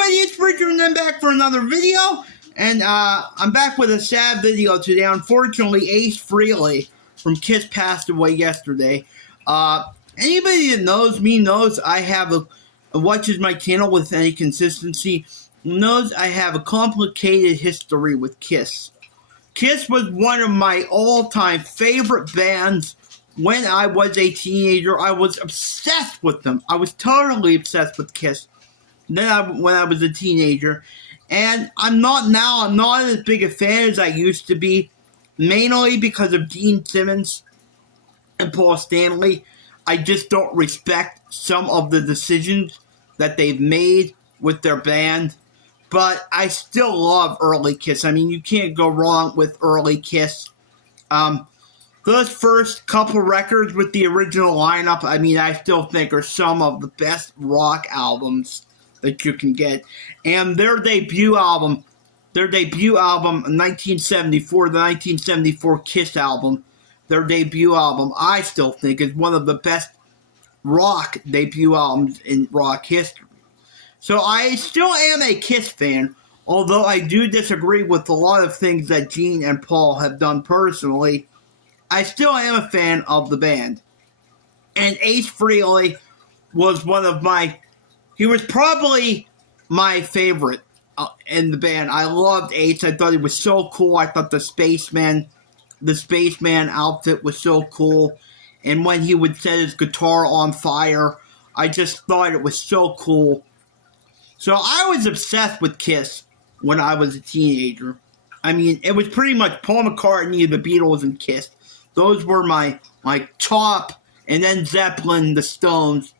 everybody, it's Richard and I'm back for another video. And I'm back with a sad video today. Unfortunately, Ace Frehley from Kiss passed away yesterday. Anybody that knows me knows I have watches my channel with any consistency, knows I have a complicated history with Kiss. Kiss was one of my all-time favorite bands. When I was a teenager, I was obsessed with them. I was totally obsessed with Kiss. When I was a teenager. And I'm not as big a fan as I used to be. Mainly because of Gene Simmons and Paul Stanley. I just don't respect some of the decisions that they've made with their band. But I still love early Kiss. I mean, you can't go wrong with early Kiss. Those first couple records with the original lineup, I mean, I still think are some of the best rock albums that you can get. And their debut album in 1974, the 1974 Kiss album, their debut album, I still think is one of the best rock debut albums in rock history. So I still am a Kiss fan, although I do disagree with a lot of things that Gene and Paul have done personally. I still am a fan of the band. And Ace Frehley was he was probably my favorite in the band. I loved Ace. I thought he was so cool. I thought the spaceman outfit was so cool. And when he would set his guitar on fire, I just thought it was so cool. So I was obsessed with Kiss when I was a teenager. I mean, it was pretty much Paul McCartney, the Beatles, and Kiss. Those were my top, and then Zeppelin, the Stones.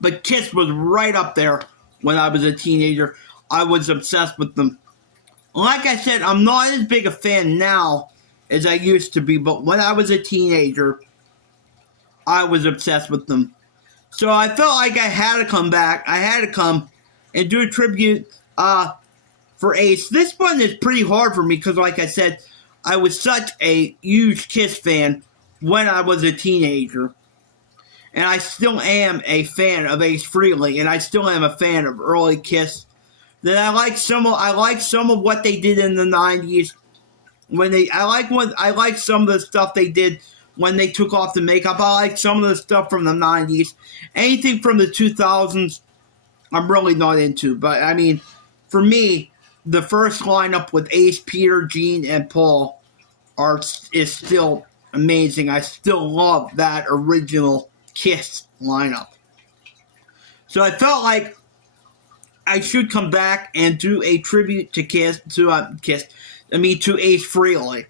But Kiss was right up there when I was a teenager. I was obsessed with them. Like I said, I'm not as big a fan now as I used to be, but when I was a teenager, I was obsessed with them. So I felt like I had to come back. I had to come and do a tribute for Ace. This one is pretty hard for me because, like I said, I was such a huge Kiss fan when I was a teenager. And I still am a fan of Ace Frehley, and I still am a fan of early Kiss. Then I like some of what they did in the 90s. I like some of the stuff they did when they took off the makeup. I like some of the stuff from the 90s. Anything from the 2000s, I'm really not into. But I mean, for me, the first lineup with Ace, Peter, Gene, and Paul is still amazing. I still love that original Kiss lineup. So I felt like I should come back and do a tribute to Ace Frehley.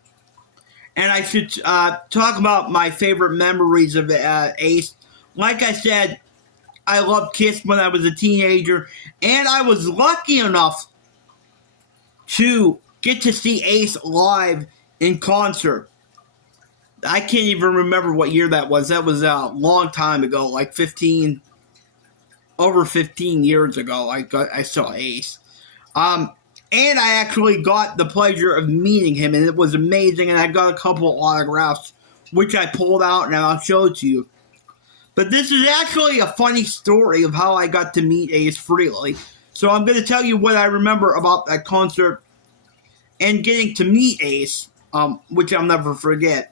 And I should talk about my favorite memories of Ace. Like I said, I loved Kiss when I was a teenager, and I was lucky enough to get to see Ace live in concert. I can't even remember what year that was. That was a long time ago, like over 15 years ago. I saw Ace. And I actually got the pleasure of meeting him, and it was amazing, and I got a couple of autographs, which I pulled out, and I'll show it to you. But this is actually a funny story of how I got to meet Ace Frehley. So I'm going to tell you what I remember about that concert and getting to meet Ace, which I'll never forget.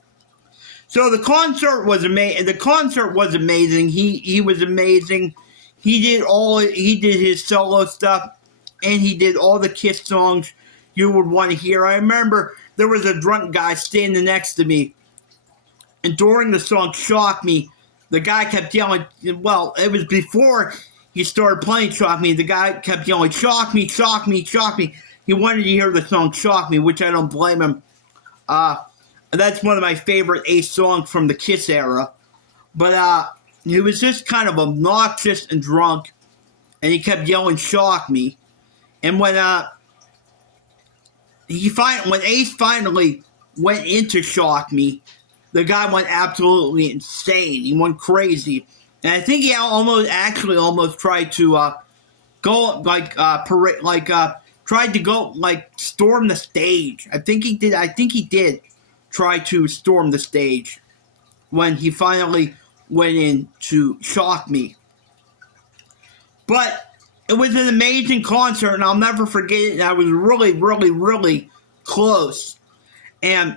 So the concert was amazing. He was amazing. He did his solo stuff, and he did all the Kiss songs you would want to hear. I remember there was a drunk guy standing next to me, and during the song "Shock Me," the guy kept yelling. Well, it was before he started playing "Shock Me." The guy kept yelling, "Shock me, shock me, shock me." He wanted to hear the song "Shock Me," which I don't blame him. That's one of my favorite Ace songs from the Kiss era. But he was just kind of obnoxious and drunk, and he kept yelling "Shock Me." And when Ace finally went into "Shock Me," the guy went absolutely insane. He went crazy, and I think he almost tried to storm the stage. I think he did try to storm the stage when he finally went in to "Shock Me." But It was an amazing concert, and I'll never forget it. And I was really, really, really close. And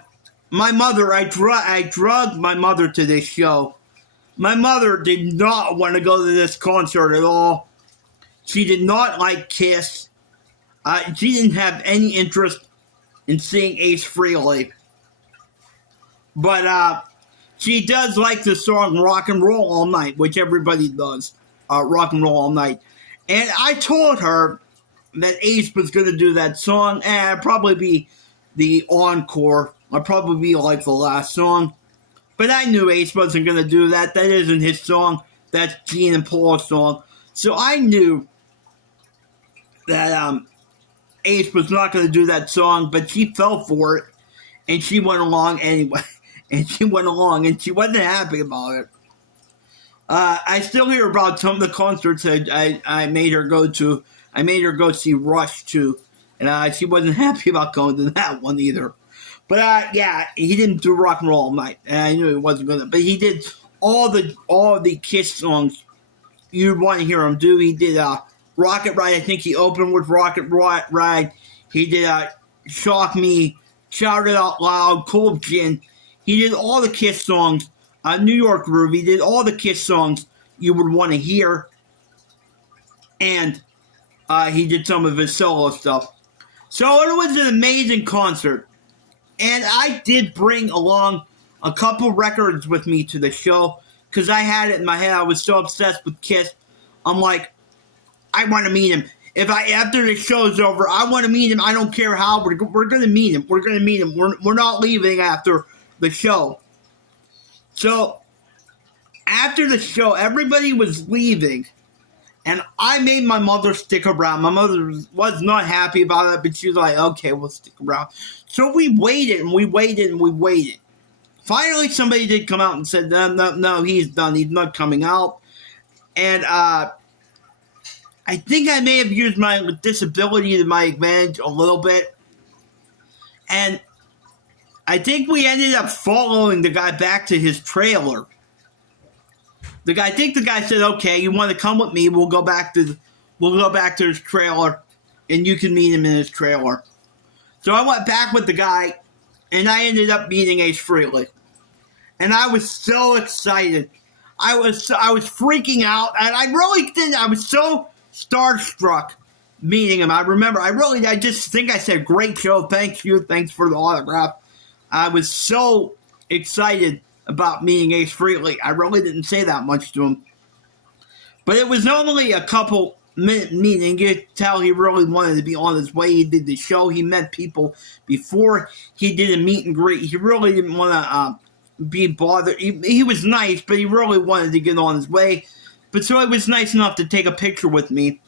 my mother, I drugged my mother to this show. My mother did not want to go to this concert at all. She did not like Kiss. She didn't have any interest in seeing Ace Frehley. But she does like the song Rock and Roll All Night, which everybody does. Rock and Roll All Night. And I told her that Ace was going to do that song, and it'd probably be the encore. It'd probably be like the last song. But I knew Ace wasn't going to do that. That isn't his song. That's Gene and Paul's song. So I knew that Ace was not going to do that song, but she fell for it, and she went along anyway. And she went along, and she wasn't happy about it. I still hear about some of the concerts that I made her go to. I made her go see Rush, too. And she wasn't happy about going to that one either. But, yeah, he didn't do Rock and Roll All Night. And I knew he wasn't going to. But he did all the Kiss songs you'd want to hear him do. He did Rocket Ride. I think he opened with Rocket Ride. He did Shock Me, Shout It Out Loud, Cold Gin. He did all the Kiss songs. New York Groove. He did all the Kiss songs you would want to hear. And he did some of his solo stuff. So it was an amazing concert. And I did bring along a couple records with me to the show. Because I had it in my head. I was so obsessed with Kiss. I'm like, I want to meet him. After the show's over, I want to meet him. I don't care how. We're going to meet him. We're going to meet him. We're not leaving after the show. So, after the show, everybody was leaving, and I made my mother stick around. My mother was not happy about it, but she was like, okay, we'll stick around. So we waited, and we waited, and we waited. Finally, somebody did come out and said, no, he's done. He's not coming out. And I think I may have used my disability to my advantage a little bit. And I think we ended up following the guy back to his trailer. I think the guy said, "Okay, you want to come with me? We'll go back to his trailer, and you can meet him in his trailer." So I went back with the guy, and I ended up meeting Ace Frehley, and I was so excited. I was freaking out, and I really didn't. I was so starstruck meeting him. I just think I said, "Great show, thank you, thanks for the autograph." I was so excited about meeting Ace Frehley. I really didn't say that much to him. But it was only a couple minute meeting. You could tell he really wanted to be on his way. He did the show. He met people before he did a meet and greet. He really didn't want to be bothered. He was nice, but he really wanted to get on his way. But so he was nice enough to take a picture with me.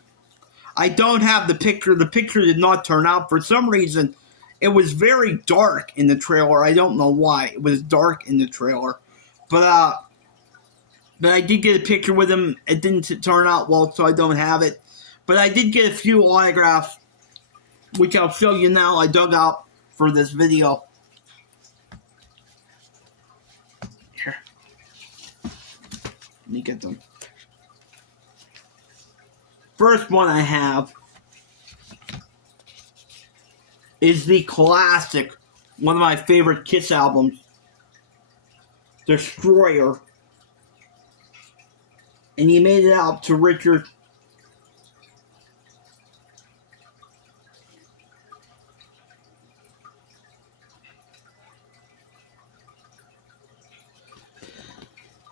I don't have the picture. The picture did not turn out. For some reason, it was very dark in the trailer. I don't know why. It was dark in the trailer. But I did get a picture with him. It didn't turn out well, so I don't have it. But I did get a few autographs, which I'll show you now. I dug out for this video. Here. Let me get them. First one I have is the classic, one of my favorite Kiss albums, Destroyer. And he made it out to Richard.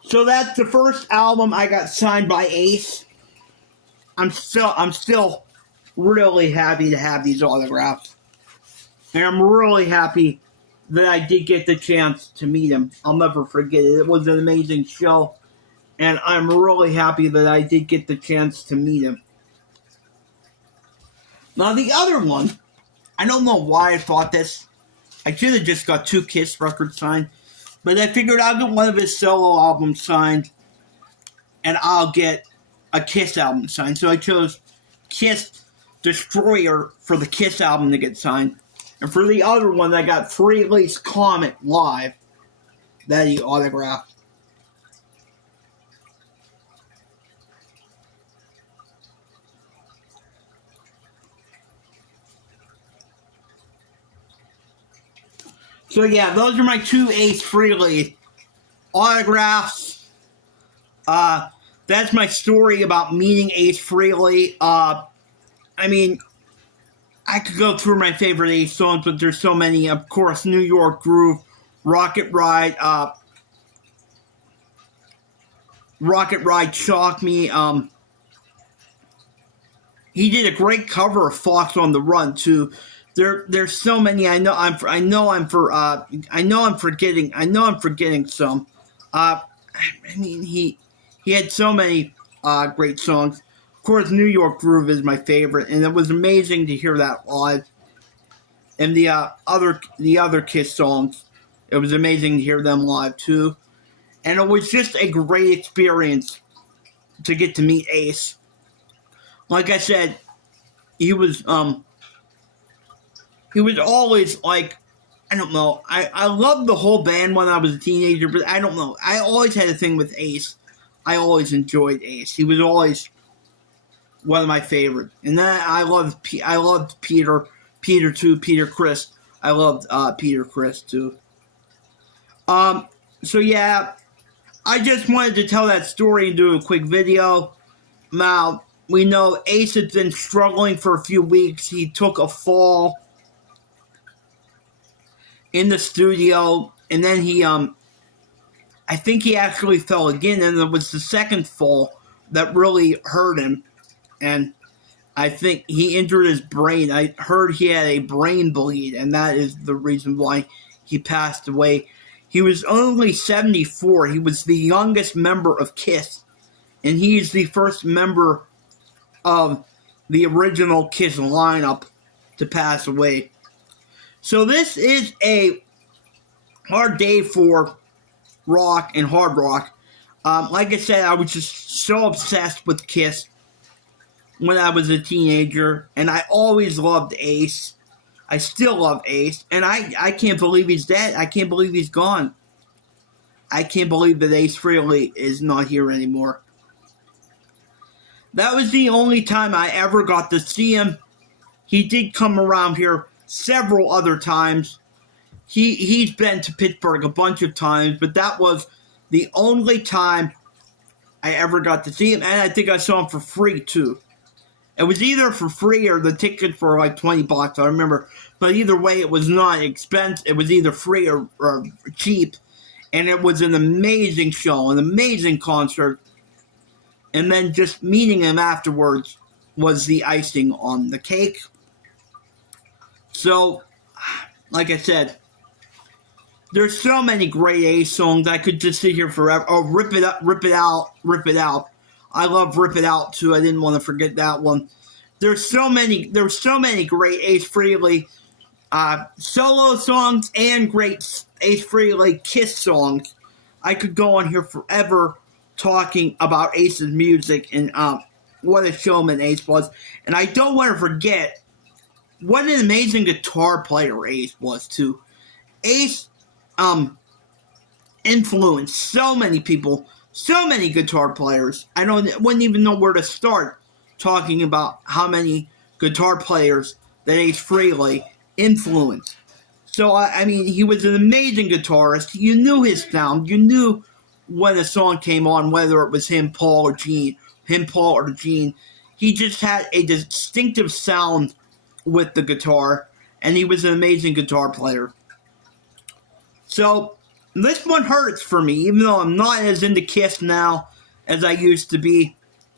So that's the first album I got signed by Ace. I'm still really happy to have these autographs. And I'm really happy that I did get the chance to meet him. I'll never forget it. It was an amazing show. And I'm really happy that I did get the chance to meet him. Now the other one, I don't know why I thought this. I should have just got 2 Kiss records signed. But I figured I'll get one of his solo albums signed. And I'll get a Kiss album signed. So I chose Kiss Destroyer for the Kiss album to get signed. And for the other one, I got Frehley's Comet Live that he autographed. So yeah, those are my 2 Ace Frehley autographs. That's my story about meeting Ace Frehley. I mean, I could go through my favorite Ace songs, but there's so many. Of course, New York Groove, Rocket Ride, Shock Me. He did a great cover of Fox on the Run too. There's so many. I know I'm forgetting some. I mean, he had so many great songs. Of course, New York Groove is my favorite, and it was amazing to hear that live. And the other Kiss songs, it was amazing to hear them live too. And it was just a great experience to get to meet Ace. Like I said, he was always like, I don't know. I loved the whole band when I was a teenager, but I don't know. I always had a thing with Ace. I always enjoyed Ace. He was always one of my favorites. And then I loved Peter too, Peter Criss. I loved Peter Criss too. So yeah, I just wanted to tell that story and do a quick video. Now, we know Ace has been struggling for a few weeks. He took a fall in the studio, and then he, I think he actually fell again, and it was the second fall that really hurt him, and I think he injured his brain. I heard he had a brain bleed, and that is the reason why he passed away. He was only 74. He was the youngest member of Kiss, and he is the first member of the original Kiss lineup to pass away. So this is a hard day for rock and hard rock. Like I said, I was just so obsessed with Kiss when I was a teenager, and I always loved Ace. I still love Ace, and I can't believe he's dead. I can't believe he's gone. I can't believe that Ace Frehley is not here anymore. That was the only time I ever got to see him. He did come around here several other times. He's been to Pittsburgh a bunch of times, but that was the only time I ever got to see him, and I think I saw him for free too. It was either for free or the tickets were like $20, I remember. But either way, it was not expensive. It was either free or cheap. And it was an amazing show, an amazing concert. And then just meeting him afterwards was the icing on the cake. So, like I said, there's so many great Ace songs. I could just sit here forever. Oh, Rip It Up, Rip It Out, Rip It Out. I love Rip It Out too. I didn't want to forget that one. There's so many great Ace Frehley solo songs and great Ace Frehley Kiss songs. I could go on here forever talking about Ace's music and what a showman Ace was. And I don't want to forget what an amazing guitar player Ace was too. Ace influenced so many people. So many guitar players. I wouldn't even know where to start talking about how many guitar players that Ace Frehley influenced. So, I mean, he was an amazing guitarist. You knew his sound. You knew when a song came on, whether it was him, Paul, or Gene. He just had a distinctive sound with the guitar, and he was an amazing guitar player. So, this one hurts for me, even though I'm not as into Kiss now as I used to be.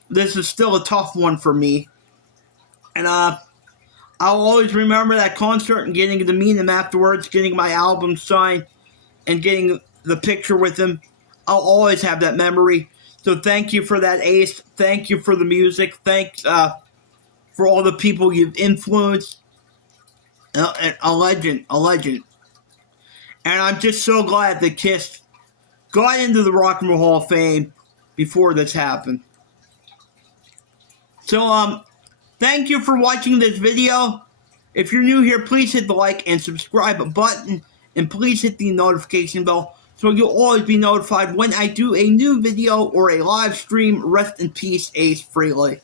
This is still a tough one for me. And I'll always remember that concert and getting to meet him afterwards, getting my album signed, and getting the picture with him. I'll always have that memory. So thank you for that, Ace. Thank you for the music. Thanks for all the people you've influenced. A legend. And I'm just so glad that Kiss got into the Rock and Roll Hall of Fame before this happened. So, thank you for watching this video. If you're new here, please hit the like and subscribe button. And please hit the notification bell so you'll always be notified when I do a new video or a live stream. Rest in peace, Ace Frehley.